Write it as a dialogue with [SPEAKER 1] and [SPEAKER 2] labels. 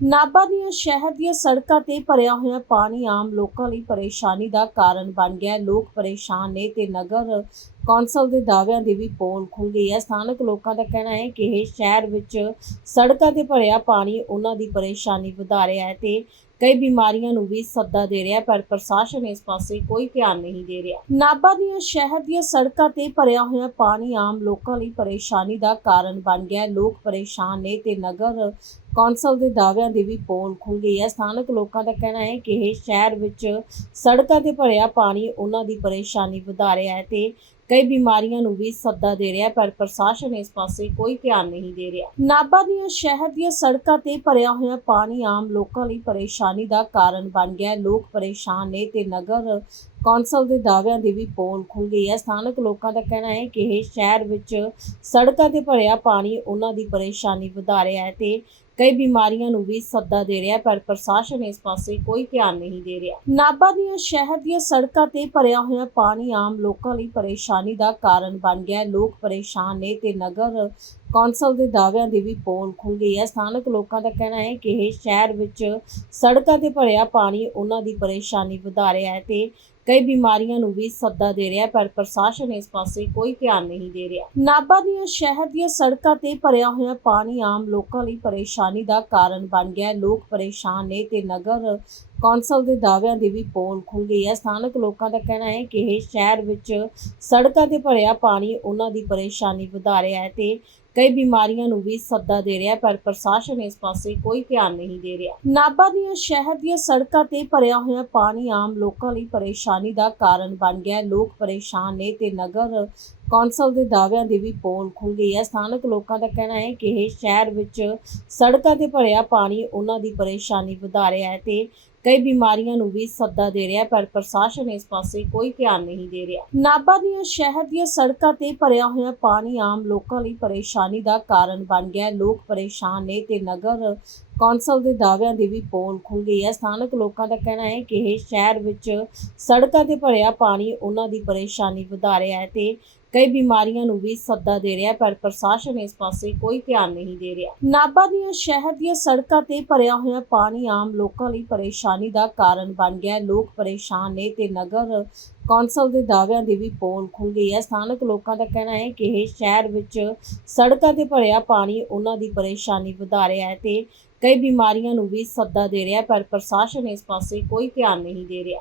[SPEAKER 1] ਨਾਭਾ ਦੀਆਂ ਸ਼ਹਿਰ ਦੀਆਂ ਸੜਕਾਂ ਤੇ ਭਰਿਆ ਹੋਇਆ ਪਾਣੀ ਆਮ ਲੋਕਾਂ ਲਈ ਪਰੇਸ਼ਾਨੀ ਦਾ ਕਾਰਨ ਬਣ ਗਿਆ ਹੈ। ਲੋਕ ਪਰੇਸ਼ਾਨ ਨੇ ਤੇ ਨਗਰ ਕੌਂਸਲ ਦੇ ਦਾਅਵਿਆਂ ਦੀ ਵੀ ਪੋਲ ਖੁੱਲ ਗਈ ਹੈ ਸਥਾਨਕ ਲੋਕਾਂ ਦਾ ਕਹਿਣਾ ਹੈ ਕਿ ਇਹ ਸ਼ਹਿਰ ਵਿੱਚ ਸੜਕਾਂ ਤੇ ਭਰਿਆ ਪਾਣੀ ਉਹਨਾਂ ਦੀ ਪਰੇਸ਼ਾਨੀ ਵਧਾ ਰਿਹਾ ਹੈ ਤੇ ਕਈ ਬਿਮਾਰੀਆਂ ਨੂੰ ਵੀ ਸੱਦਾ ਦੇ ਰਿਹਾ, ਪਰ ਪ੍ਰਸ਼ਾਸਨ ਇਸ ਪਾਸੇ ਕੋਈ ਧਿਆਨ ਨਹੀਂ ਦੇ ਰਿਹਾ। ਨਾਭਾ ਦੀਆਂ ਸ਼ਹਿਰ ਦੀਆਂ ਸੜਕਾਂ ਤੇ ਭਰਿਆ ਹੋਇਆ ਪਾਣੀ ਆਮ ਲੋਕਾਂ ਲਈ ਪਰੇਸ਼ਾਨੀ ਦਾ ਕਾਰਨ ਬਣ ਗਿਆ। ਲੋਕ ਪਰੇਸ਼ਾਨ ਨੇ ਤੇ ਨਗਰ ਕੌਂਸਲ ਦੇ ਦਾਅਵਿਆਂ ਦੀ ਵੀ ਪੋਲ ਖੁੱਲ ਗਈ ਹੈ ਸਥਾਨਕ ਲੋਕਾਂ ਦਾ ਕਹਿਣਾ ਹੈ ਕਿ ਇਹ ਸ਼ਹਿਰ ਵਿੱਚ ਸੜਕਾਂ ਤੇ ਭਰਿਆ ਪਾਣੀ, ਉਹਨਾਂ ਦੀ ਪਰੇਸ਼ਾਨੀ ਵਧਾ ਰਿਹਾ ਹੈ ਤੇ ਕਈ ਬਿਮਾਰੀਆਂ ਨੂੰ ਵੀ ਸੱਦਾ ਦੇ ਰਿਹਾ, ਪਰ ਪ੍ਰਸ਼ਾਸਨ ਇਸ ਪਾਸੇ ਕੋਈ ਧਿਆਨ ਨਹੀਂ ਦੇ ਰਿਹਾ। ਨਾਭਾ ਦੀਆਂ ਸ਼ਹਿਰ ਦੀਆਂ ਸੜਕਾਂ ਤੇ ਭਰਿਆ ਹੋਇਆ ਪਾਣੀ ਆਮ ਲੋਕਾਂ ਲਈ ਪਰੇਸ਼ਾਨੀ ਦਾ ਕਾਰਨ ਬਣ ਗਿਆ। ਹੈ ਲੋਕ ਪਰੇਸ਼ਾਨ ਨੇ ਤੇ ਨਗਰ ਕੌਂਸਲ ਦੇ ਦਾਅਵਿਆਂ ਦੀ ਵੀ ਪੋਲ ਖੁੱਲ ਗਈ ਹੈ। ਸਥਾਨਕ ਲੋਕਾਂ ਦਾ ਕਹਿਣਾ ਹੈ ਕਿ ਇਹ ਸ਼ਹਿਰ ਵਿੱਚ ਸੜਕਾਂ ਤੇ ਭਰਿਆ ਪਾਣੀ ਉਹਨਾਂ ਦੀ ਪਰੇਸ਼ਾਨੀ ਵਧਾ ਰਿਹਾ ਹੈ ਤੇ ਕਈ ਬਿਮਾਰੀਆਂ ਨੂੰ ਵੀ ਸੱਦਾ ਦੇ ਰਿਹਾ, ਪਰ ਪ੍ਰਸ਼ਾਸਨ ਇਸ ਪਾਸੇ ਕੋਈ ਧਿਆਨ ਨਹੀਂ ਦੇ ਰਿਹਾ। ਨਾਭਾ ਦੀਆਂ ਸ਼ਹਿਰ ਦੀਆਂ ਸੜਕਾਂ ਤੇ ਭਰਿਆ ਹੋਇਆ ਪਾਣੀ ਆਮ ਲੋਕਾਂ ਲਈ ਪਰੇਸ਼ਾਨੀ ਦਾ ਕਾਰਨ ਬਣ ਗਿਆ। ਹੈ ਲੋਕ ਪਰੇਸ਼ਾਨ ਨੇ ਤੇ ਨਗਰ ਕੌਂਸਲ ਦੇ ਦਾਅਵਿਆਂ ਦੀ ਵੀ ਪੋਲ ਖੁੱਲ ਗਈ ਹੈ ਸਥਾਨਕ ਲੋਕਾਂ ਦਾ ਕਹਿਣਾ ਹੈ ਕਿ ਇਹ ਸ਼ਹਿਰ ਵਿੱਚ ਸੜਕਾਂ ਤੇ ਭਰਿਆ ਪਾਣੀ ਉਹਨਾਂ ਦੀ ਪਰੇਸ਼ਾਨੀ ਵਧਾ ਰਿਹਾ ਹੈ ਤੇ ਕਈ ਬਿਮਾਰੀਆਂ ਨੂੰ ਵੀ ਸੱਦਾ ਦੇ ਰਿਹਾ ਪਰ ਪ੍ਰਸ਼ਾਸਨ ਇਸ ਪਾਸੇ ਕੋਈ ਧਿਆਨ ਨਹੀਂ ਦੇ ਰਿਹਾ। ਨਾਭਾ ਦੀਆਂ ਸ਼ਹਿਰ ਦੀਆਂ ਸੜਕਾਂ ਤੇ ਭਰਿਆ ਹੋਇਆ ਪਾਣੀ ਆਮ ਲੋਕਾਂ ਲਈ ਪਰੇਸ਼ਾਨੀ ਦਾ ਕਾਰਨ ਬਣ ਗਿਆ ਹੈ। ਲੋਕ ਪਰੇਸ਼ਾਨ ਨੇ ਤੇ ਨਗਰ ਕੌਂਸਲ ਦੇ ਦਾਅਵਿਆਂ ਦੀ ਵੀ ਪੋਲ ਖੁੱਲ ਗਈ ਹੈ। ਸਥਾਨਕ ਲੋਕਾਂ ਦਾ ਕਹਿਣਾ ਹੈ ਕਿ ਇਹ ਸ਼ਹਿਰ ਵਿੱਚ ਸੜਕਾਂ ਤੇ ਭਰਿਆ ਪਾਣੀ ਉਹਨਾਂ ਦੀ ਪਰੇਸ਼ਾਨੀ ਵਧਾ ਰਿਹਾ ਹੈ ਤੇ ਕਈ ਬਿਮਾਰੀਆਂ ਨੂੰ ਵੀ ਸੱਦਾ ਦੇ ਰਿਹਾ ਪਰ ਪ੍ਰਸ਼ਾਸਨ ਇਸ ਪਾਸੇ ਕੋਈ ਧਿਆਨ ਨਹੀਂ ਦੇ ਰਿਹਾ। ਨਾਭਾ ਦੀਆਂ ਸ਼ਹਿਰ ਦੀਆਂ ਸੜਕਾਂ ਤੇ ਭਰਿਆ ਹੋਇਆ ਪਾਣੀ ਆਮ ਲੋਕਾਂ ਲਈ ਪਰੇਸ਼ਾਨੀ ਦਾ ਕਾਰਨ ਬਣ ਗਿਆ ਹੈ। ਲੋਕ ਪਰੇਸ਼ਾਨ ਨੇ ਤੇ ਨਗਰ ਕੌਂਸਲ ਦੇ ਦਾਅਵਿਆਂ ਦੀ ਵੀ ਪੋਲ ਖੁੱਲ ਗਈ ਹੈ। ਸਥਾਨਕ ਲੋਕਾਂ ਦਾ ਕਹਿਣਾ ਹੈ ਕਿ ਇਹ ਸ਼ਹਿਰ ਵਿੱਚ ਸੜਕਾਂ ਤੇ ਭਰਿਆ ਪਾਣੀ ਉਹਨਾਂ ਦੀ ਪਰੇਸ਼ਾਨੀ ਵਧਾ ਰਿਹਾ ਹੈ ਤੇ ਕਈ ਬਿਮਾਰੀਆਂ ਨੂੰ ਵੀ ਸੱਦਾ ਦੇ ਰਿਹਾ ਪਰ ਪ੍ਰਸ਼ਾਸਨ ਇਸ ਪਾਸੇ ਕੋਈ ਧਿਆਨ ਨਹੀਂ ਦੇ ਰਿਹਾ। ਨਾਭਾ ਦੀਆਂ ਸ਼ਹਿਰ ਦੀਆਂ ਸੜਕਾਂ ਤੇ ਭਰਿਆ ਹੋਇਆ ਪਾਣੀ ਆਮ ਲੋਕਾਂ ਲਈ ਪਰੇਸ਼ਾਨੀ ਦਾ ਕਾਰਨ ਬਣ ਗਿਆ ਹੈ। ਲੋਕ ਪਰੇਸ਼ਾਨ ਨੇ ਤੇ ਨਗਰ ਕੌਂਸਲ ਦੇ ਦਾਅਵਿਆਂ ਦੀ ਵੀ ਪੋਲ ਖੁੱਲ ਗਈ ਹੈ। ਸਥਾਨਕ ਲੋਕਾਂ ਦਾ ਕਹਿਣਾ ਹੈ ਕਿ ਇਹ ਸ਼ਹਿਰ ਵਿੱਚ ਸੜਕਾਂ ਤੇ ਭਰਿਆ ਪਾਣੀ ਉਹਨਾਂ ਦੀ ਪਰੇਸ਼ਾਨੀ ਵਧਾ ਰਿਹਾ ਹੈ ਤੇ ਕਈ ਬਿਮਾਰੀਆਂ ਨੂੰ ਵੀ ਸੱਦਾ ਦੇ ਰਿਹਾ ਪਰ ਪ੍ਰਸ਼ਾਸਨ ਇਸ ਪਾਸੇ ਕੋਈ ਧਿਆਨ ਨਹੀਂ ਦੇ ਰਿਹਾ। ਨਾਭਾ ਦੀਆਂ ਸ਼ਹਿਰ ਦੀਆਂ ਸੜਕਾਂ ਤੇ ਭਰਿਆ ਹੋਇਆ ਪਾਣੀ ਆਮ ਲੋਕਾਂ ਲਈ ਪਰੇਸ਼ਾਨੀ ਦਾ ਕਾਰਨ ਬਣ ਗਿਆ ਹੈ। ਲੋਕ ਪਰੇਸ਼ਾਨ ਨੇ ਤੇ ਨਗਰ ਕੌਂਸਲ ਦੇ ਦਾਅਵਿਆਂ ਦੀ ਵੀ ਪੋਲ ਖੁੱਲ ਗਈ ਹੈ। ਸਥਾਨਕ ਲੋਕਾਂ ਦਾ ਕਹਿਣਾ ਹੈ ਕਿ ਇਹ ਸ਼ਹਿਰ ਵਿੱਚ ਸੜਕਾਂ ਤੇ ਭਰਿਆ ਪਾਣੀ ਉਹਨਾਂ ਦੀ ਪਰੇਸ਼ਾਨੀ ਵਧਾ ਰਿਹਾ ਹੈ ਤੇ ਕਈ ਬਿਮਾਰੀਆਂ ਨੂੰ ਵੀ ਸੱਦਾ ਦੇ ਰਿਹਾ ਹੈ, ਪਰ ਪ੍ਰਸ਼ਾਸਨ ਇਸ ਪਾਸੇ ਕੋਈ ਧਿਆਨ ਨਹੀਂ ਦੇ ਰਿਹਾ।